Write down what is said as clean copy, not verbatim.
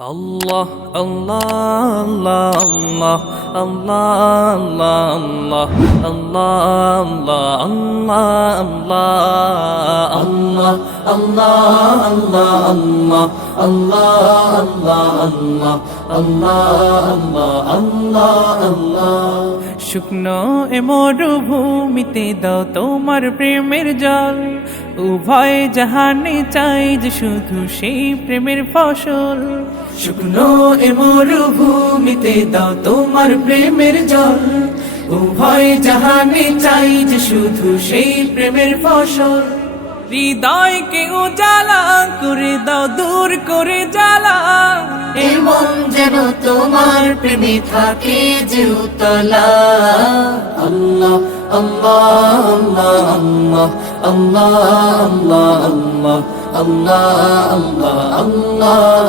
আল্লাহ আল্লাহ আল্লাহ আল্লাহ আল্লাহ আল্লাহ আল্লাহ আল্লাহ আল্লাহ শুকনো এ মরুভূমিতে দাও তোমার প্রেমের জল উভয় জাহানে চাই যে শুধু সেই প্রেমের ফসল শুকনো এ মরুভূমিতে দাও তোমার প্রেমের জল উভয় জাহানে চাই যে শুধু সেই প্রেমের ফসল হৃদয়কে উজালা করে দাও দূর করে জ্বালা এমন যেন তোমার প্রেমে থাকে যে উতলা আল্লাহ আল্লাহ আল্লাহ আল্লাহ আল্লাহ আল্লাহ আল্লাহ আল্লাহ আল্লাহ